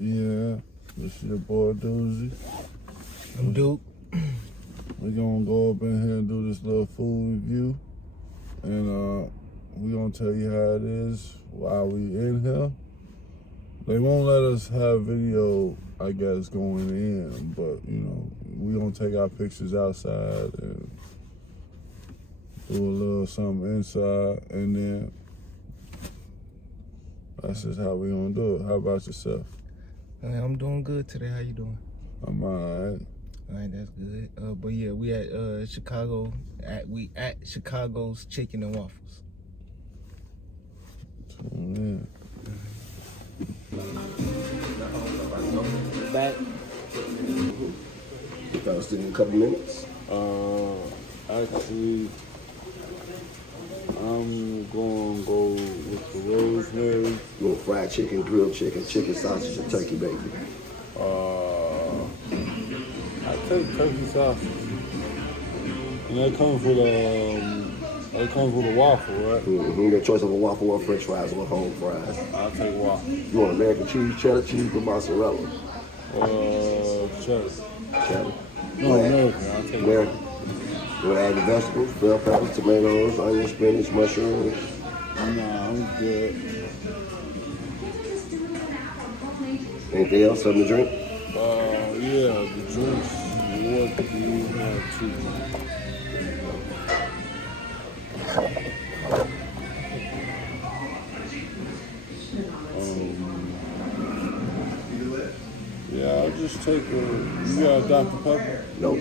Yeah, this is your boy Doozy. I'm Duke. We're gonna go up in here and do this little food review. And we're gonna tell you how it is while we in here. They won't let us have video, I guess, going in, but you know, we're gonna take our pictures outside and do a little something inside, and then that's just how we gonna do it. How about yourself? I'm doing good today. How you doing? I'm alright. All right, that's good. But yeah, we at Chicago. We at Chicago's Chicken and Waffles. Tune Back. I'll still in a couple minutes. Actually, I'm gonna go with the rosemary. You want fried chicken, grilled chicken, chicken sausage, or turkey bacon? I take turkey sausage, and that comes with a waffle, right? Mm-hmm. Your choice of a waffle or French fries or home fries. I'll take waffle. You want American cheese, cheddar cheese, or mozzarella? Cheddar. Cheddar. No, American. I'll take American. You want to add the vegetables, bell peppers, tomatoes, onions, spinach, mushrooms? Nah, I'm good. Anything else? Something to drink? Yeah, the drinks. What do you have to? Yeah, I'll just take you got a Dr. Pepper? Nope.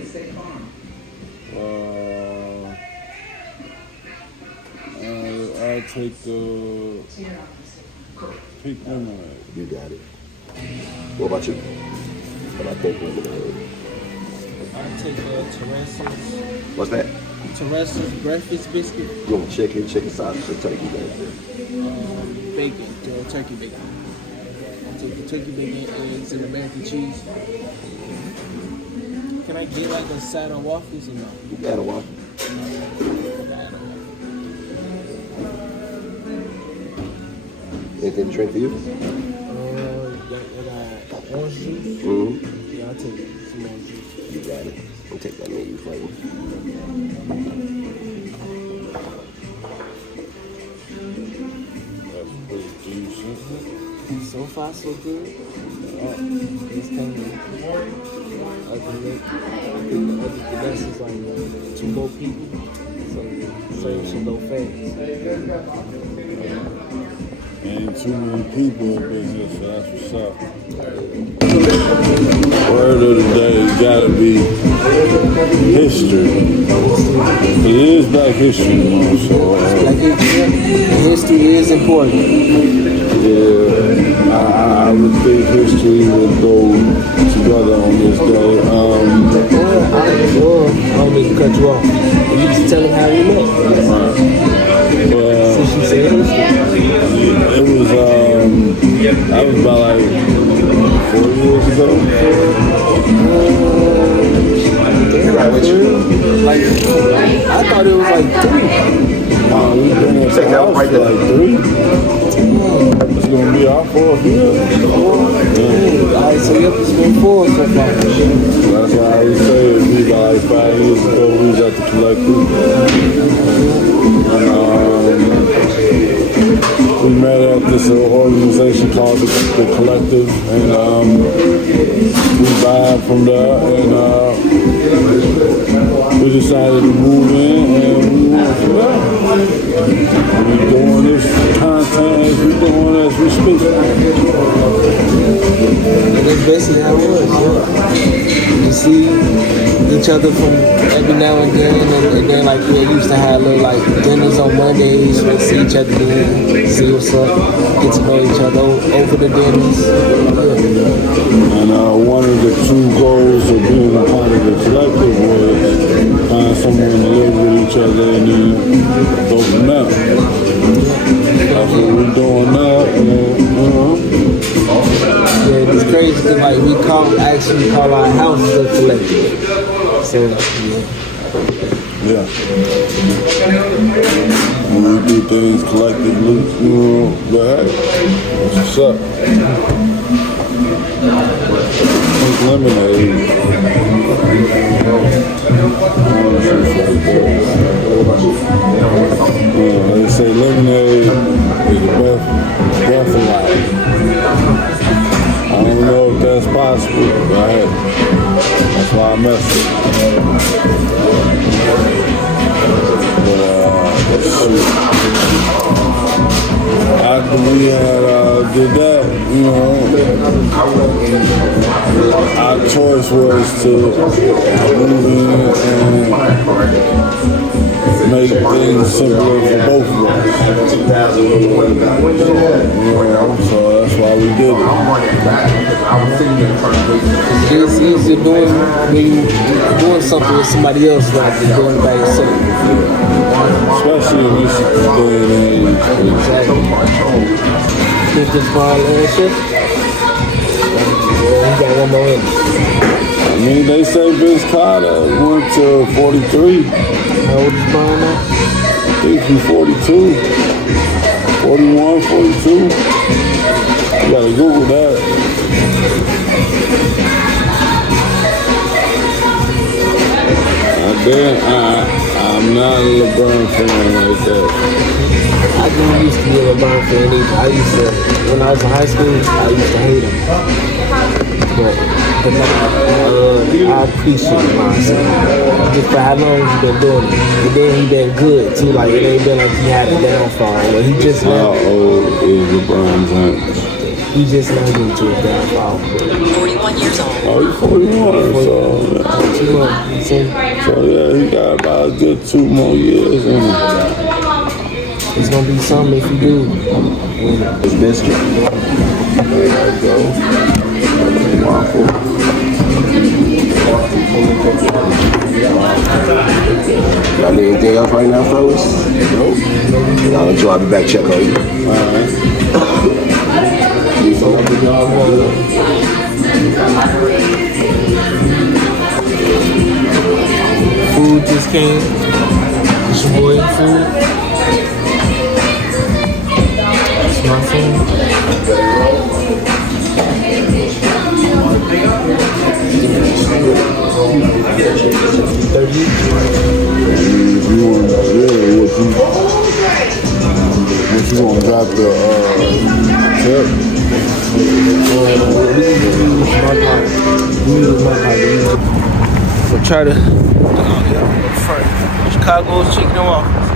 I'll take the pink lemonade. You got it. What about you? What about pink lemonade? I'll take Teresa's. What's that? Teresa's breakfast biscuit. You want chicken, chicken sausage, or turkey bacon? Bacon, turkey bacon. I'll take the turkey bacon, eggs, and American cheese. Can I get like a side of waffles or no? You got a waffle. Anything to drink for you? I got orange juice. Mm-hmm. Yeah, I'll take some orange juice. You got it. I'll take that menu for you. That's pretty decent. So far, so good. This kind of, I think the best is like two low people, so serve some low fat. Ain't too many people in business, so that's what's up. Word of the day gotta be history. It is Black History Month, so History is important. yeah, I would think history would go together on this day. I don't mean to cut you off. You just tell them how you met. Well, She said history. it was that was about like 4 years ago. Like, I thought it was like 3. We've been at the house for like 3. It's gonna be our 4th year. Alright, so yep, it's been 4 so far. That's why I would say it'd be about like 5 years ago we was at the collective. And we met at this organization called the Collective, and we vibed from there, and we decided to move in, and we went from there. We're doing this content as we're doing as we speak. And that's basically how it was, yeah. You see each other from every now and then like we used to have little like dinners on Mondays. We'll see each other then, see what's up, get to know each other over the dinners. And one of the 2 goals of being a part of the collective was find someone to live with each other and then go from there. That's what we're doing now. Yeah, it's crazy because like we actually call our house the collective. So yeah. When we do things collectively, but hey, what's up? lemonade. They say lemonade is the breath of life. I don't know if that's possible, but that's why I messed it. But shoot. After we had did that, you know, our choice was to move in and make things simpler for both of us. So that's why we did it. It's easier doing when you're doing something with somebody else than doing it by yourself. Especially in this day and age. Exactly. This is for our last shift. We got one more in. I mean, they say Vince Carter went to 43. How old is Brian now? I think he's 42. 41, 42. You gotta Google that. I'm not a LeBron fan like that. I didn't used to be a LeBron fan either. When I was in high school, I used to hate him. But I appreciate LeBron. Just for how long he's been doing it. And then he been good too. Like it ain't been like he had a downfall. But he just How old is LeBron James? He just not into his downfall. 41 years old. Oh, he's 41. So yeah, he got about a good 2 more years in him. It's gonna be something if you do. It's biscuit. There you go. Waffles. Y'all need anything else right now, fellas? Nope. I'll be back check on you. Alright. Food just came. It's your boy food. It's my food. If you want to, what you want to drop the tip? We'll try to Chicago's chicken and waffles.